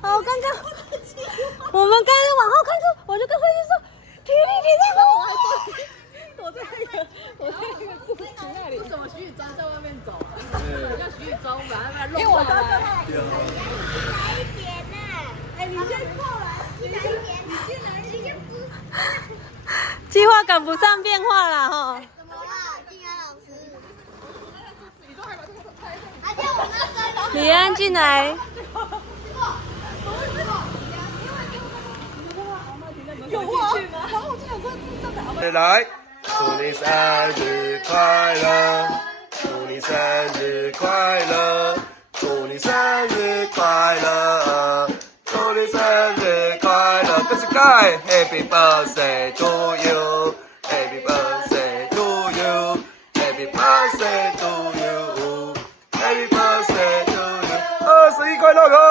好尴尬。我们刚刚往后看出，我就跟慧欣说：“体力体力。”躲在那个柱子那里。为什么徐宇章在外面走啊？像徐宇章把他们弄下来。来一点呐！哎，你先过来，进来一点，你进来，你先不。计划赶不上变化了哈。怎么啦，静安老师？还叫我那个。李安进来。有话吗？然后我就想说，这在哪？来，祝你生日快乐，祝你生日快乐，祝你生日快乐，祝你生日快乐。跟住街 ，Happy birthday to you，Happy birthday to you，Happy birthday to you，Happy birthday to you，21快樂啊！